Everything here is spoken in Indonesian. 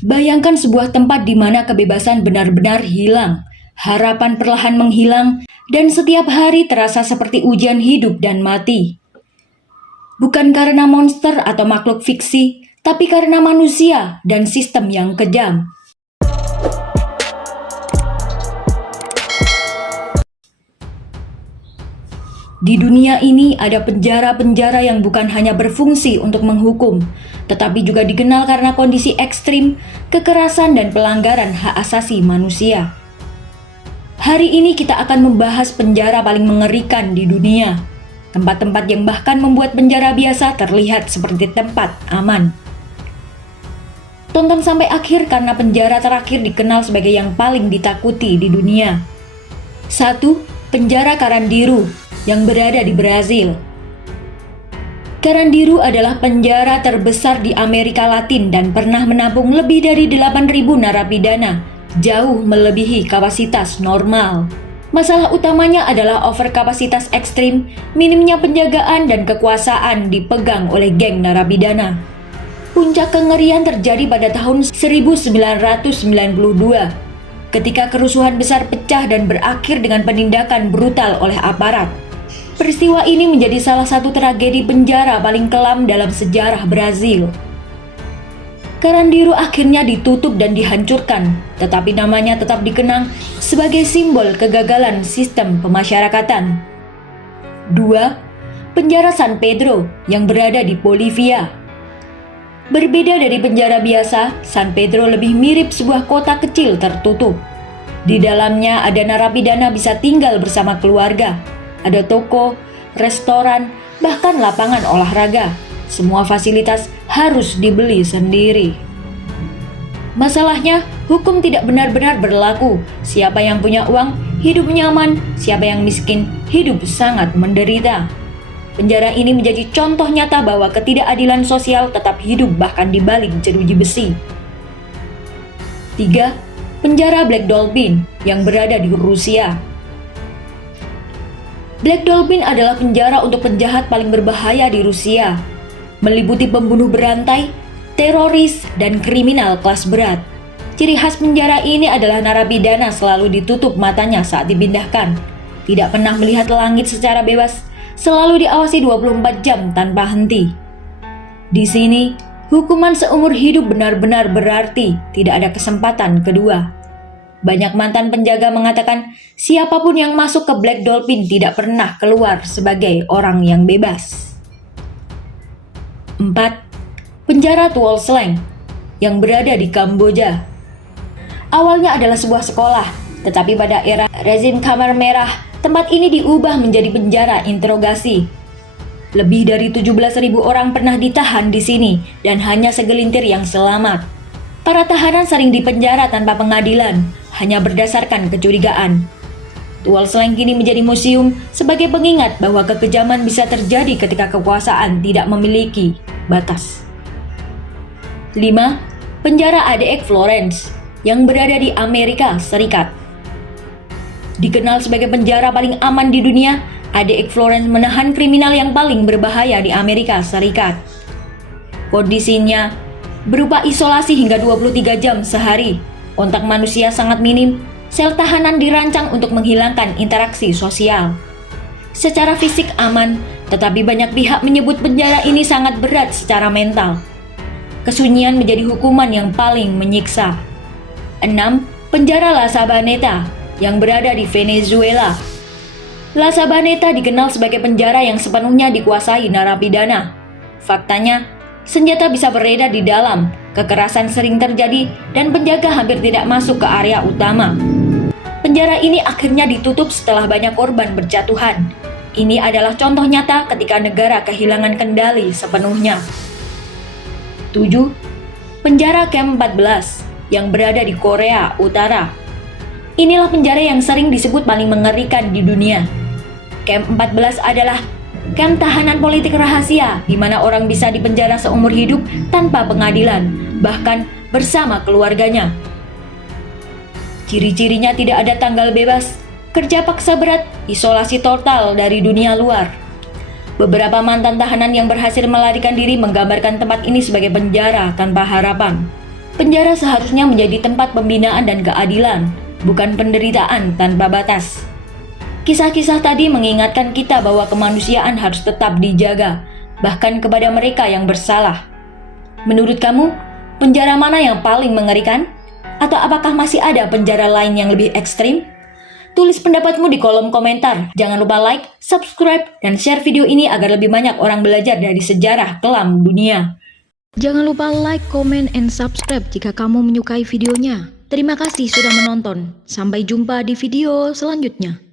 Bayangkan sebuah tempat di mana kebebasan benar-benar hilang, harapan perlahan menghilang, dan setiap hari terasa seperti ujian hidup dan mati. Bukan karena monster atau makhluk fiksi, tapi karena manusia dan sistem yang kejam. Di dunia ini ada penjara-penjara yang bukan hanya berfungsi untuk menghukum, tetapi juga dikenal karena kondisi ekstrim, kekerasan, dan pelanggaran hak asasi manusia. Hari ini kita akan membahas penjara paling mengerikan di dunia, tempat-tempat yang bahkan membuat penjara biasa terlihat seperti tempat aman. Tonton sampai akhir karena penjara terakhir dikenal sebagai yang paling ditakuti di dunia. 1. Penjara Carandiru yang berada di Brazil. Carandiru adalah penjara terbesar di Amerika Latin dan pernah menampung lebih dari 8.000 narapidana, jauh melebihi kapasitas normal. Masalah utamanya adalah overkapasitas ekstrim, minimnya penjagaan dan kekuasaan dipegang oleh geng narapidana. Puncak kengerian terjadi pada tahun 1992, ketika kerusuhan besar pecah dan berakhir dengan penindakan brutal oleh aparat. Peristiwa ini menjadi salah satu tragedi penjara paling kelam dalam sejarah Brazil. Carandiru akhirnya ditutup dan dihancurkan, tetapi namanya tetap dikenang sebagai simbol kegagalan sistem pemasyarakatan. 2. Penjara San Pedro yang berada di Bolivia. Berbeda dari penjara biasa, San Pedro lebih mirip sebuah kota kecil tertutup. Di dalamnya ada narapidana bisa tinggal bersama keluarga. Ada toko, restoran, bahkan lapangan olahraga. Semua fasilitas harus dibeli sendiri. Masalahnya, hukum tidak benar-benar berlaku. Siapa yang punya uang, hidup nyaman. Siapa yang miskin, hidup sangat menderita. Penjara ini menjadi contoh nyata bahwa ketidakadilan sosial tetap hidup bahkan di balik jeruji besi. 3. Penjara Black Dolphin yang berada di Rusia. Black Dolphin adalah penjara untuk penjahat paling berbahaya di Rusia, meliputi pembunuh berantai, teroris, dan kriminal kelas berat. Ciri khas penjara ini adalah narapidana selalu ditutup matanya saat dipindahkan, tidak pernah melihat langit secara bebas, selalu diawasi 24 jam tanpa henti. Di sini, hukuman seumur hidup benar-benar berarti, tidak ada kesempatan kedua. Banyak mantan penjaga mengatakan siapapun yang masuk ke Black Dolphin tidak pernah keluar sebagai orang yang bebas. 4. Penjara Tuol Sleng yang berada di Kamboja. Awalnya adalah sebuah sekolah, tetapi pada era rezim Kamar Merah, tempat ini diubah menjadi penjara interogasi. Lebih dari 17.000 orang pernah ditahan di sini dan hanya segelintir yang selamat. Para tahanan sering dipenjara tanpa pengadilan, hanya berdasarkan kecurigaan. Tuol Sleng kini menjadi museum sebagai pengingat bahwa kekejaman bisa terjadi ketika kekuasaan tidak memiliki batas. 5. Penjara ADX Florence yang berada di Amerika Serikat. Dikenal sebagai penjara paling aman di dunia, ADX Florence menahan kriminal yang paling berbahaya di Amerika Serikat. Kondisinya berupa isolasi hingga 23 jam sehari, kontak manusia sangat minim, sel tahanan dirancang untuk menghilangkan interaksi sosial. Secara fisik aman, tetapi banyak pihak menyebut penjara ini sangat berat secara mental. Kesunyian menjadi hukuman yang paling menyiksa. 6. Penjara La Sabaneta yang berada di Venezuela. La Sabaneta dikenal sebagai penjara yang sepenuhnya dikuasai narapidana. Faktanya, senjata bisa beredar di dalam, kekerasan sering terjadi, dan penjaga hampir tidak masuk ke area utama. Penjara ini akhirnya ditutup setelah banyak korban berjatuhan. Ini adalah contoh nyata ketika negara kehilangan kendali sepenuhnya. 7. Penjara Camp 14 yang berada di Korea Utara. Inilah penjara yang sering disebut paling mengerikan di dunia. Camp 14 adalah kamp tahanan politik rahasia di mana orang bisa dipenjara seumur hidup tanpa pengadilan, bahkan bersama keluarganya. Ciri-cirinya tidak ada tanggal bebas, kerja paksa berat, isolasi total dari dunia luar. Beberapa mantan tahanan yang berhasil melarikan diri menggambarkan tempat ini sebagai penjara tanpa harapan. Penjara seharusnya menjadi tempat pembinaan dan keadilan, bukan penderitaan tanpa batas. Kisah-kisah tadi mengingatkan kita bahwa kemanusiaan harus tetap dijaga, bahkan kepada mereka yang bersalah. Menurut kamu, penjara mana yang paling mengerikan? Atau apakah masih ada penjara lain yang lebih ekstrim? Tulis pendapatmu di kolom komentar. Jangan lupa like, subscribe, dan share video ini agar lebih banyak orang belajar dari sejarah kelam dunia. Jangan lupa like, comment, and subscribe jika kamu menyukai videonya. Terima kasih sudah menonton. Sampai jumpa di video selanjutnya.